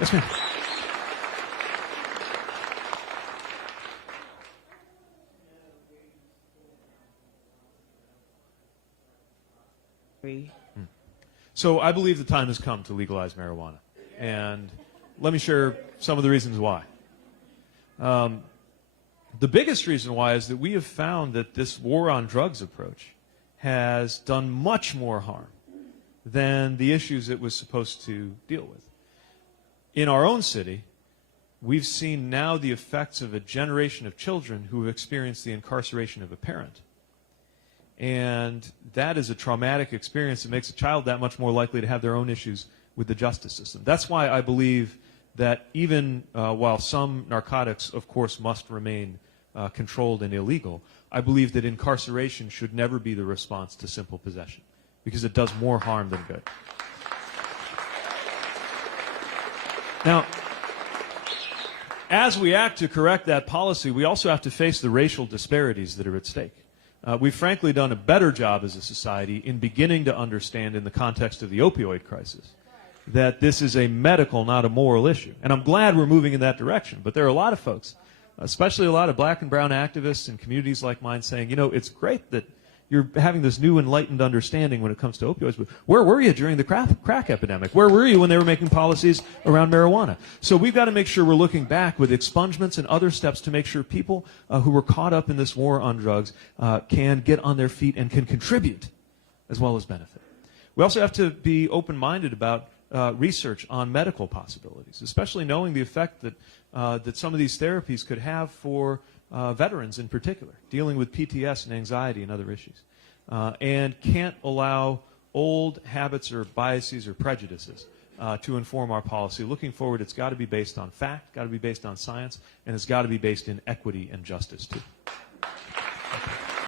Yes, ma'am. So I believe the time has come to legalize marijuana. And let me share some of the reasons why. The biggest reason why is that we have found that this war on drugs approach has done much more harm than the issues it was supposed to deal with. In our own city, we've seen now the effects of a generation of children who have experienced the incarceration of a parent. And that is a traumatic experience that makes a child that much more likely to have their own issues with the justice system. That's why I believe that even while some narcotics, of course, must remain controlled and illegal, I believe that incarceration should never be the response to simple possession, because it does more harm than good. Now, as we act to correct that policy, we also have to face the racial disparities that are at stake. We've frankly done a better job as a society in beginning to understand, in the context of the opioid crisis, that this is a medical, not a moral issue. And I'm glad we're moving in that direction. But there are a lot of folks, especially a lot of black and brown activists in communities like mine, saying, you know, it's great that you're having this new enlightened understanding when it comes to opioids, but where were you during the crack epidemic? Where were you when they were making policies around marijuana? So we've got to make sure we're looking back with expungements and other steps to make sure people who were caught up in this war on drugs can get on their feet and can contribute as well as benefit. We also have to be open-minded about research on medical possibilities, especially knowing the effect that, that some of these therapies could have for veterans in particular, dealing with PTS and anxiety and other issues. And can't allow old habits or biases or prejudices to inform our policy. Looking forward, it's got to be based on fact, got to be based on science, and it's got to be based in equity and justice too.